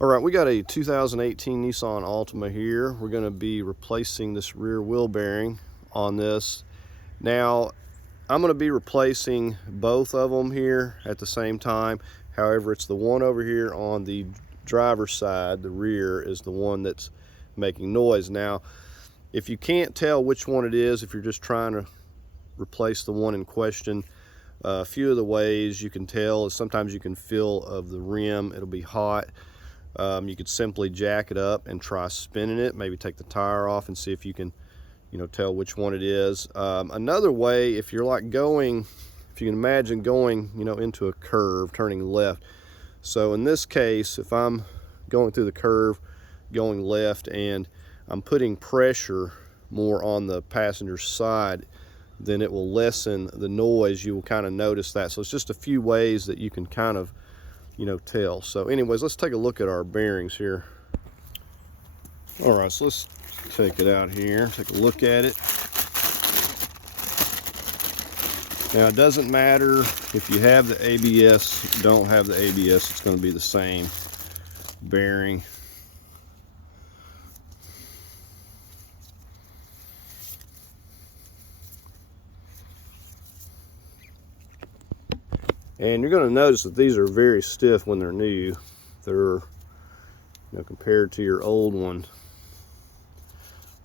All right, we got a 2018 Nissan Altima here. We're going to be replacing this rear wheel bearing on this. Now, I'm going to be replacing both of them here at the same time. However, it's the one over here on the driver's side, the rear, is the one that's making noise. Now, if you can't tell which one it is, if you're just trying to replace the one in question, a few of the ways you can tell is sometimes you can feel of the rim, it'll be hot. You could simply jack it up and try spinning it, maybe take the tire off and see if you can, tell which one it is. Another way, if you're like going, if you can imagine going, into a curve, turning left. So in this case, if I'm going through the curve, going left, and I'm putting pressure more on the passenger side, then it will lessen the noise. You will kind of notice that. So it's just a few ways that you can kind of tell. So anyways, let's take a look at our bearings here. All right, so let's take it out here, take a look at it. Now, it doesn't matter if you have the ABS, don't have the ABS, it's going to be the same bearing. And you're going to notice that these are very stiff when they're new. They're, compared to your old one.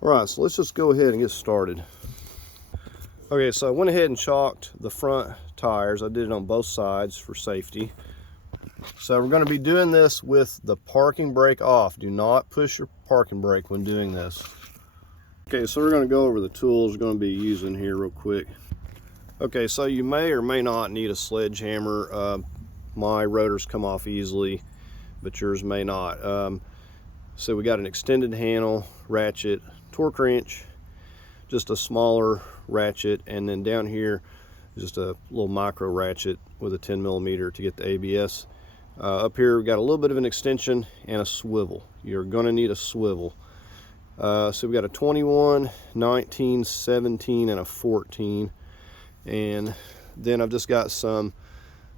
All right, so let's just go ahead and get started. Okay, so I went ahead and chalked the front tires. I did it on both sides for safety. So we're going to be doing this with the parking brake off. Do not push your parking brake when doing this. Okay, so we're going to go over the tools we're going to be using here real quick. Okay, so you may or may not need a sledgehammer. My rotors come off easily, but yours may not. So we got an extended handle ratchet, torque wrench, just a smaller ratchet, and then down here just a little micro ratchet with a 10mm to get the ABS. Up here we got a little bit of an extension and a swivel. You're going to need a swivel. So we got a 21, 19, 17, and a 14. And then I've just got some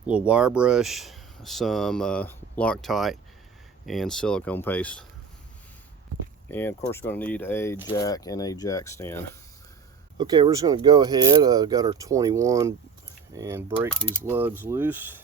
little wire brush, some Loctite, and silicone paste. And of course we're going to need a jack and a jack stand. Okay, we're just going to go ahead, got our 21, and break these lugs loose.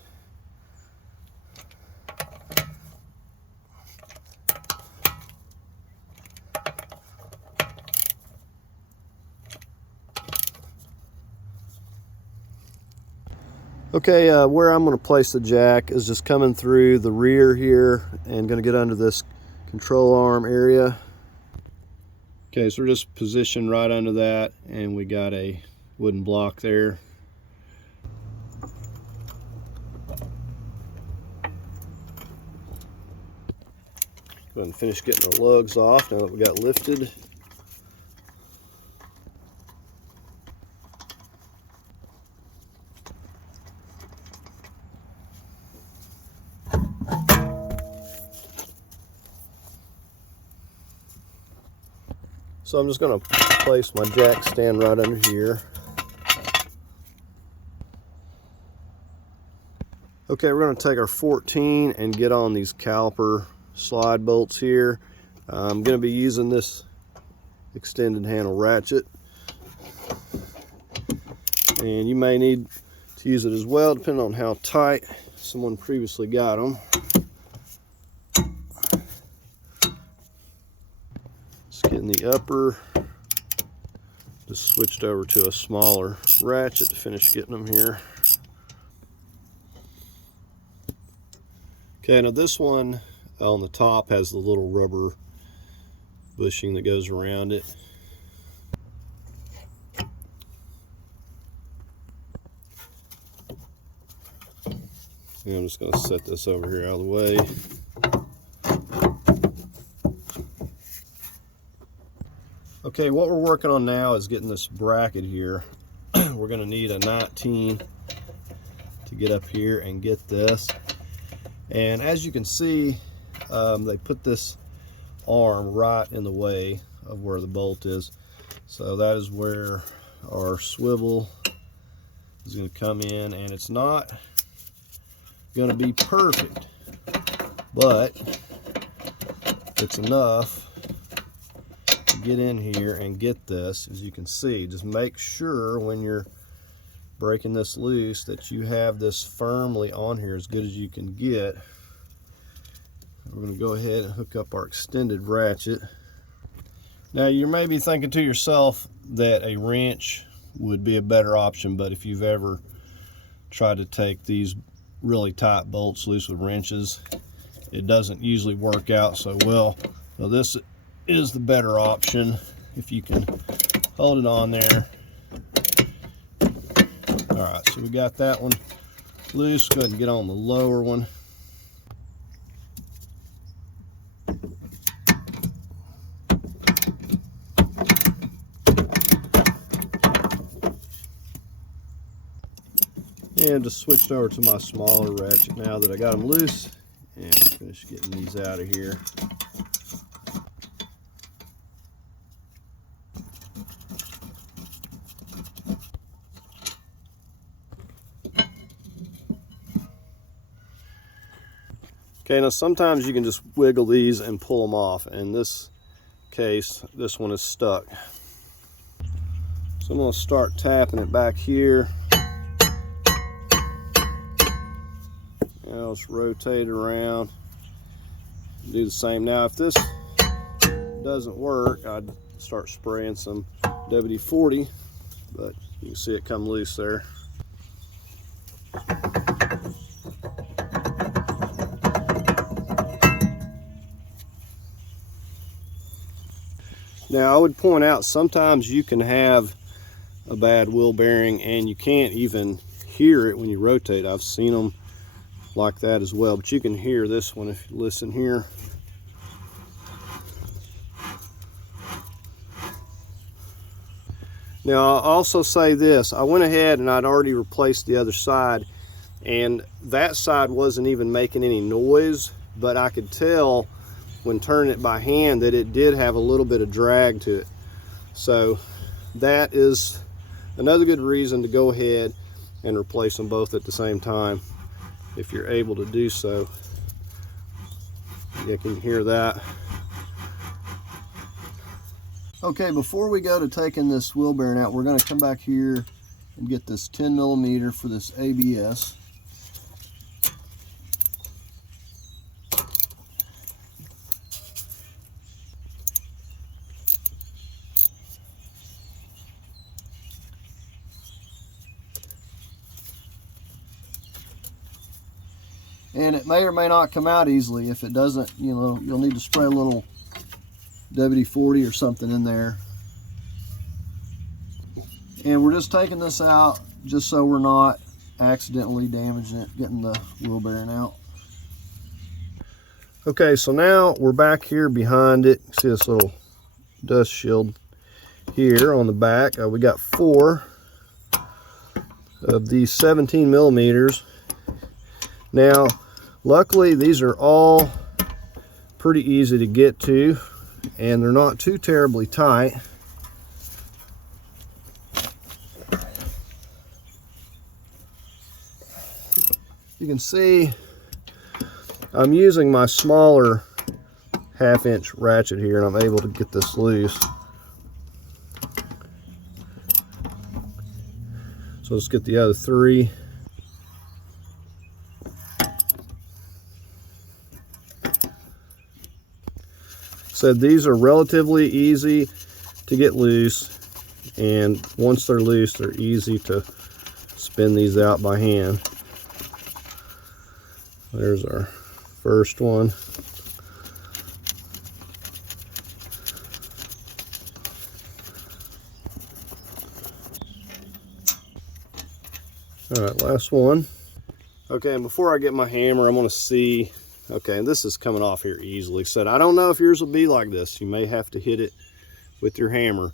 Okay, where I'm going to place the jack is just coming through the rear here and going to get under this control arm area. Okay, so we're just positioned right under that, and we got a wooden block there. Go ahead and finish getting our lugs off now that we got lifted. So I'm just going to place my jack stand right under here. Okay, we're going to take our 14 and get on these caliper slide bolts here. I'm going to be using this extended handle ratchet. And you may need to use it as well, depending on how tight someone previously got them. Getting the upper, just switched over to a smaller ratchet to finish getting them here. Okay, now this one on the top has the little rubber bushing that goes around it. And I'm just going to set this over here out of the way. Okay, what we're working on now is getting this bracket here. We're going to need a 19 to get up here and get this. And as you can see, they put this arm right in the way of where the bolt is. So that is where our swivel is going to come in, and it's not going to be perfect, but it's enough to get in here and get this. As you can see, just make sure when you're breaking this loose that you have this firmly on here as good as you can get. We're going to go ahead and hook up our extended ratchet. Now you may be thinking to yourself that a wrench would be a better option, but if you've ever tried to take these really tight bolts loose with wrenches, it doesn't usually work out so well. So this is the better option if you can hold it on there. Alright, so we got that one loose. Go ahead and get on the lower one. And just switched over to my smaller ratchet now that I got them loose, and finish getting these out of here. Okay, now sometimes you can just wiggle these and pull them off. In this case, this one is stuck. So I'm going to start tapping it back here. Now let's rotate it around. Do the same. Now if this doesn't work, I'd start spraying some WD-40, but you can see it come loose there. Now I would point out, sometimes you can have a bad wheel bearing and you can't even hear it when you rotate. I've seen them like that as well, but you can hear this one if you listen here. Now I'll also say this, I went ahead and I'd already replaced the other side, and that side wasn't even making any noise, but I could tell when turning it by hand that it did have a little bit of drag to it. So that is another good reason to go ahead and replace them both at the same time, if you're able to do so. You can hear that. Okay, before we go to taking this wheel bearing out, we're going to come back here and get this 10mm for this ABS. And it may or may not come out easily. If it doesn't, you know, you'll need to spray a little WD-40 or something in there. And we're just taking this out just so we're not accidentally damaging it, getting the wheel bearing out. Okay, so now we're back here behind it. See this little dust shield here on the back. We got 4 of these 17mm. Now, luckily these are all pretty easy to get to, and they're not too terribly tight. You can see I'm using my smaller 1/2-inch ratchet here, and I'm able to get this loose. So let's get the other 3. Said these are relatively easy to get loose, and once they're loose, they're easy to spin these out by hand. There's our first one. All right, last one. Okay, and before I get my hammer, I'm going to see. Okay, and this is coming off here easily. So I don't know if yours will be like this. You may have to hit it with your hammer,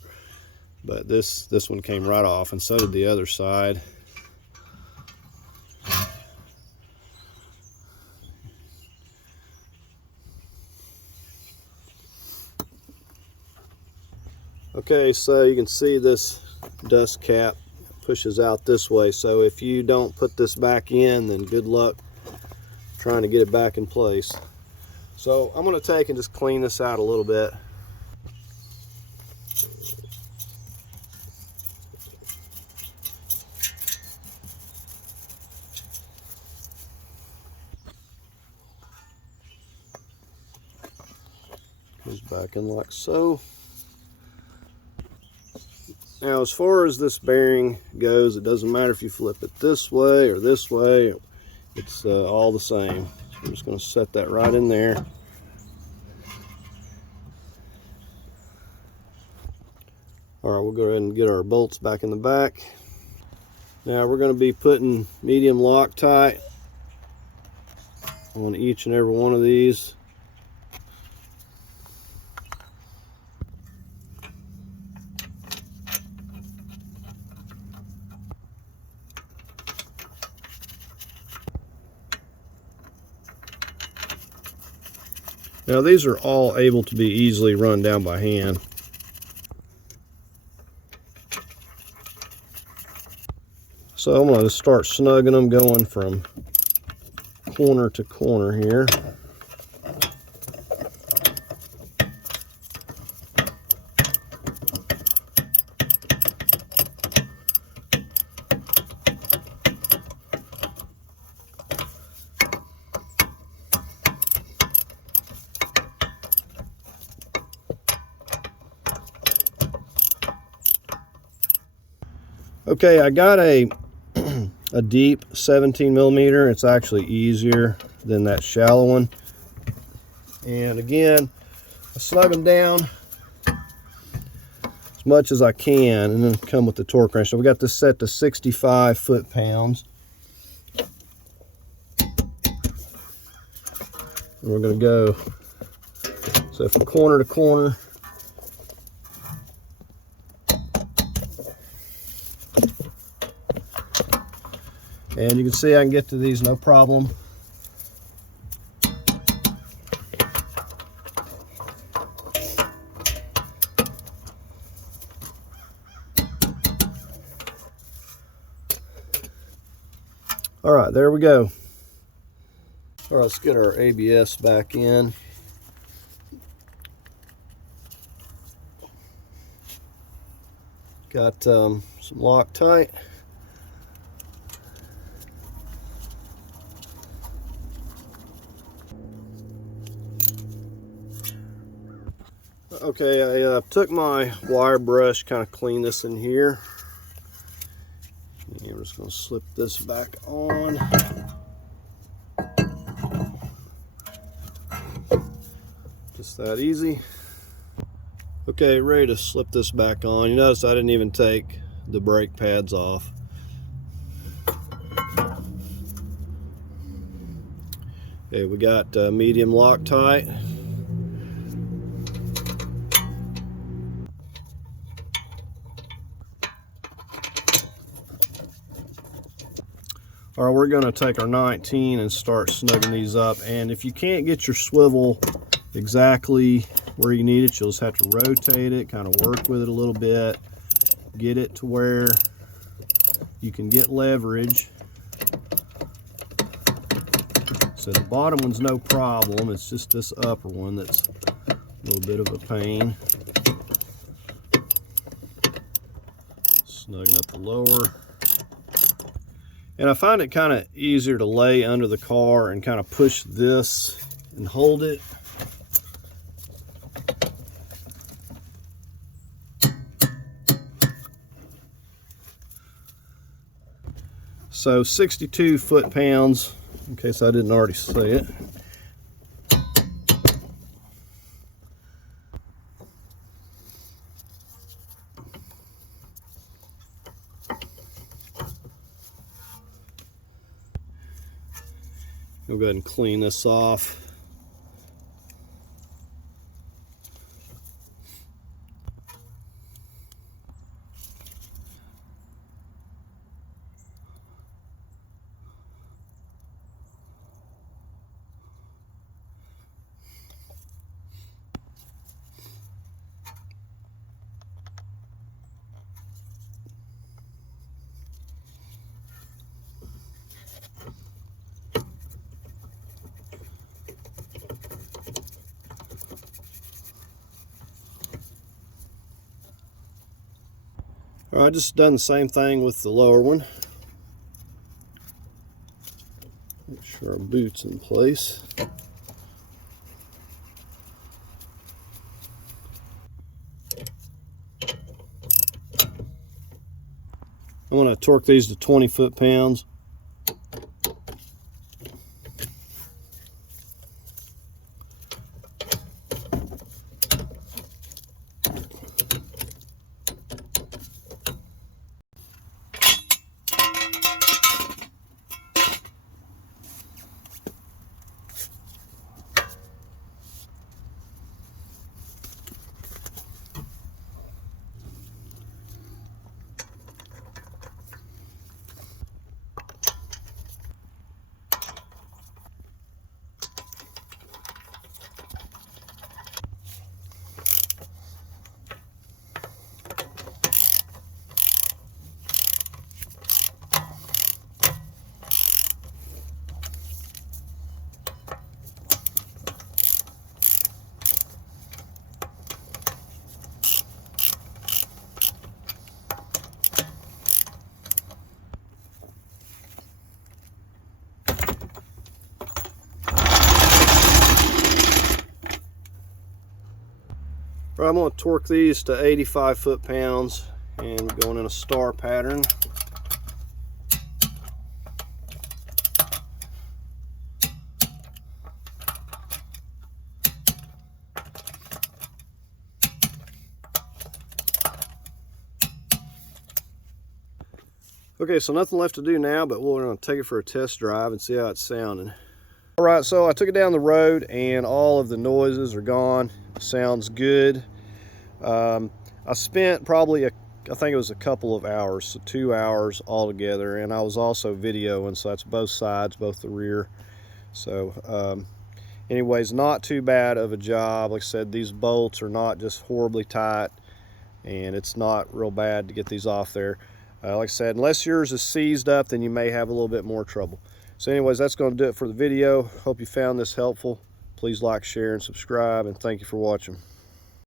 but this one came right off, and so did the other side. Okay, so you can see this dust cap pushes out this way. So if you don't put this back in, then good luck trying to get it back in place. So I'm going to take and just clean this out a little bit. Goes back in like so. Now, as far as this bearing goes, it doesn't matter if you flip it this way or this way. It's all the same. So we're just going to set that right in there. All right, we'll go ahead and get our bolts back in the back. Now we're going to be putting medium Loctite on each and every one of these. Now these are all able to be easily run down by hand. So I'm going to start snugging them, going from corner to corner here. Okay, I got a deep 17 millimeter. It's actually easier than that shallow one. And again, I snug them down as much as I can, and then come with the torque wrench. So we got this set to 65 foot-pounds. And we're going to go, so from corner to corner. And you can see I can get to these no problem. All right, there we go. All right, let's get our ABS back in. Got some Loctite. Okay, I took my wire brush, kind of cleaned this in here. And we're just going to slip this back on. Just that easy. Okay, ready to slip this back on. You notice I didn't even take the brake pads off. Okay, we got medium Loctite. All right, we're going to take our 19 and start snugging these up. And if you can't get your swivel exactly where you need it, you'll just have to rotate it, kind of work with it a little bit, get it to where you can get leverage. So the bottom one's no problem, it's just this upper one that's a little bit of a pain. Snugging up the lower. And I find it kind of easier to lay under the car and kind of push this and hold it. So 62 foot-pounds, in case I didn't already say it. We'll go ahead and clean this off. All right, just done the same thing with the lower one. Make sure our boot's in place. I'm going to torque these to 20 foot-pounds. Right, I'm going to torque these to 85 foot-pounds and going in a star pattern. Okay, so nothing left to do now, but we're going to take it for a test drive and see how it's sounding. All right, so I took it down the road and all of the noises are gone. Sounds good. I spent probably I think it was a couple of hours, so 2 hours altogether, and I was also videoing, so that's both sides, both the rear. So anyways, not too bad of a job. Like I said, these bolts are not just horribly tight, and it's not real bad to get these off there. Like I said, unless yours is seized up, then you may have a little bit more trouble. So anyways, that's going to do it for the video. Hope you found this helpful. Please like, share, and subscribe, and thank you for watching.